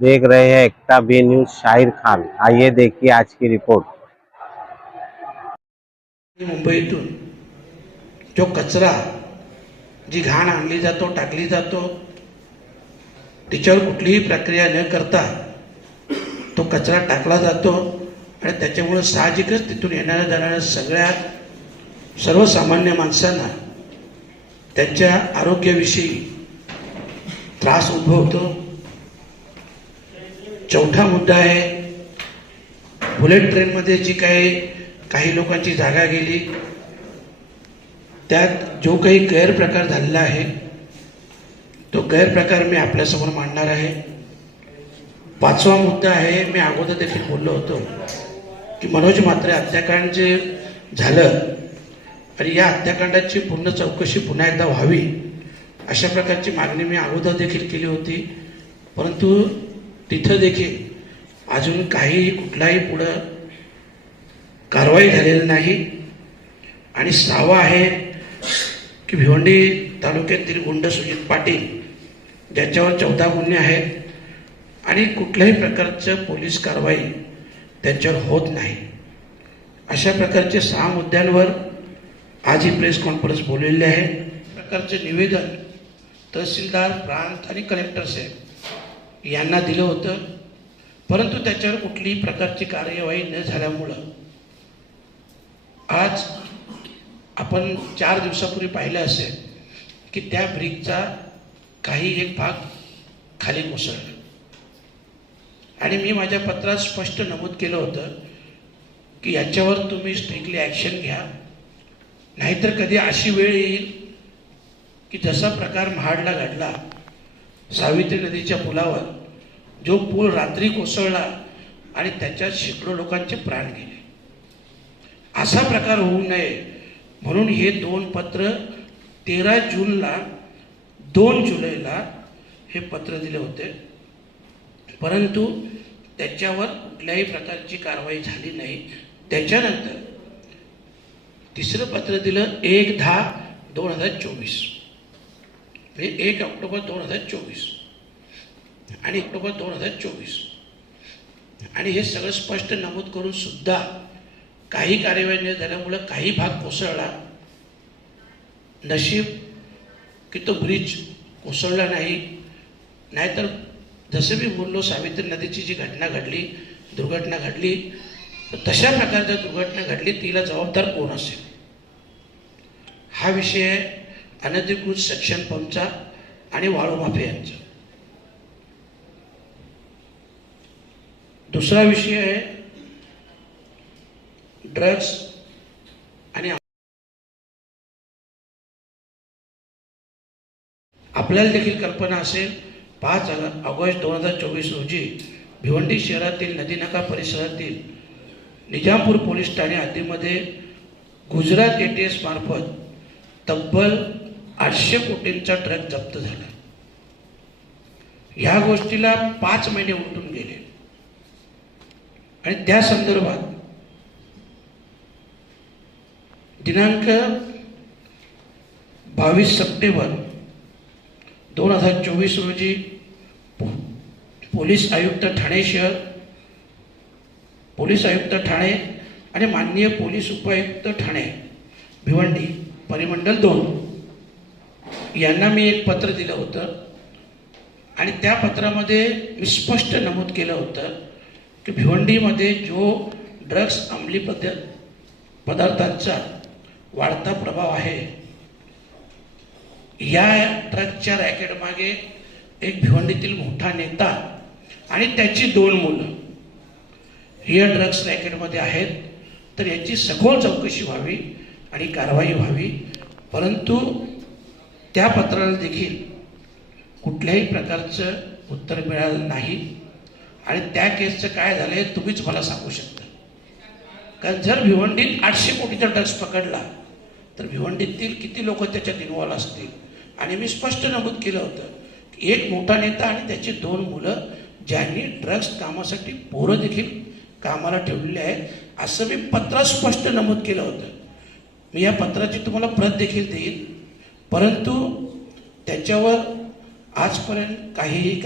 देख रहे हैं एकता बी न्यूज शाहिर खान। आइए देखिए आज की रिपोर्ट। मुंबईतून जो कचरा, जी घाण आणली जातो, टाकली जातो, तिच्यावर कुठलीही प्रक्रिया न करता तो कचरा टाकला जातो आणि त्याच्यामुळे साहजिकच तिथून येणाऱ्या जाणाऱ्या सगळ्या सर्वसामान्य माणसांना त्यांच्या आरोग्याविषयी त्रास उद्भवतो। चौथा मुद्दा आहे, बुलेट ट्रेनमध्ये जी काही लोकांची जागा गेली, त्यात जो काही गैरप्रकार झालेला आहे तो गैरप्रकार मी आपल्यासमोर मांडणार आहे। पाचवा मुद्दा आहे, मी अगोदर देखील बोललो होतो की मनोज म्हात्रे हत्याकांड जे झालं आणि या हत्याकांडाची पूर्ण चौकशी पुन्हा एकदा व्हावी अशा प्रकारची मागणी मी अगोदर देखील केली होती, परंतु तिथं देखील अजून कुठलाही पुढं कारवाई झालेली नाही। आणि सहावा आहे की भिवंडी तालुक्यातील गुंड सुजित पाटील ज्याच्यावर 14 गुन्हे आहेत आणि कुठल्याही प्रकारचं पोलीस कारवाई त्यांच्यावर होत नाही। अशा प्रकारचे 6 मुद्द्यांवर आज ही प्रेस कॉन्फरन्स बोललेली आहे। प्रकारचे निवेदन तहसीलदार, प्रांत आणि कलेक्टर साहेब यांना दिलं होतं, परंतु त्याच्यावर कुठलीही प्रकारची कार्यवाही न झाल्यामुळं आज आपण 4 दिवसापूर्वी पाहिलं असेल की त्या ब्रिजचा एक भाग खाली कोसळला आणि मी माझ्या पत्रात स्पष्ट नमूद केलं होतं की याच्यावर तुम्ही स्ट्रिक्टली ॲक्शन घ्या, नाहीतर कधी अशी वेळ येईल की जसा प्रकार महाडला घडला, सावित्री नदीच्या पुलावर जो पूल रात्री कोसळला आणि त्याच्यात शेकडो लोकांचे प्राण गेले, असा प्रकार होऊ नये म्हणून हे 2 पत्र 13 जूनला 2 जुलैला हे पत्र दिले होते, परंतु त्याच्यावर कुठल्याही प्रकारची कारवाई झाली नाही। त्याच्यानंतर तिसरं पत्र दिलं 1/10/2024 म्हणजे 1 ऑक्टोबर 2024 आणि ऑक्टोबर 2024 आणि हे सगळं स्पष्ट नमूद करून सुद्धा काही कार्यवाही न झाल्यामुळे काही भाग कोसळला। नशीब की तो ब्रिज कोसळला नाही, नाहीतर जसं मी बोललो सावित्री नदीची जी दुर्घटना घडली, तर तशा प्रकारच्या दुर्घटना घडली, तिला जबाबदार कोण असेल? हा विषय आहे अनधिकृत सेक्शन पंपचा आणि वाळू माफियांचा। दुसरा विषय आहे ड्रग्स आणि आपल्याला देखील कल्पना असेल 5 ऑगस्ट 2024 रोजी भिवंडी शहरातील नदीनाका परिसरातील निजामपूर पोलीस ठाणे हद्दीमध्ये गुजरात ATS मार्फत तब्बल 800 कोटींचा ट्रक जप्त झाला। ह्या गोष्टीला 5 महिने उलटून गेले आणि त्या संदर्भात दिनांक 22 सप्टेंबर 2024 रोजी पोलीस आयुक्त ठाणे शहर, पोलीस आयुक्त ठाणे आणि माननीय पोलीस उपायुक्त ठाणे भिवंडी परिमंडल 2 यांना मी एक पत्र दिलं होतं आणि त्या पत्रामध्ये मी स्पष्ट नमूद केलं होतं की भिवंडीमध्ये जो ड्रग्स अंमली पदार्थांचा वाढता प्रभाव आहे, या ट्रकच्या रॅकेटमागे एक भिवंडीतील मोठा नेता आणि त्याची 2 मुलं या ड्रग्स रॅकेटमध्ये आहेत, तर याची सखोल चौकशी व्हावी आणि कारवाई व्हावी। परंतु त्या पत्राला देखील कुठल्याही प्रकारचं उत्तर मिळालं नाही आणि त्या केसचं काय झालं हे तुम्हीच मला सांगू शकता, कारण जर भिवंडीत 800 कोटीचा ड्रग्स पकडला तर भिवंडीतील किती लोक त्याच्यात इन्व्हॉल्व असतील। आणि मी स्पष्ट नमूद केलं होतं की एक मोठा नेता आणि त्याची 2 मुलं ज्यांनी ड्रग्स कामासाठी पोरं देखील कामाला ठेवलेले आहेत, असं मी पत्रात स्पष्ट नमूद केलं होतं। मी या पत्राची तुम्हाला प्रत देखील देईन, परंतु त्याच्यावर आजपर्यंत काहीही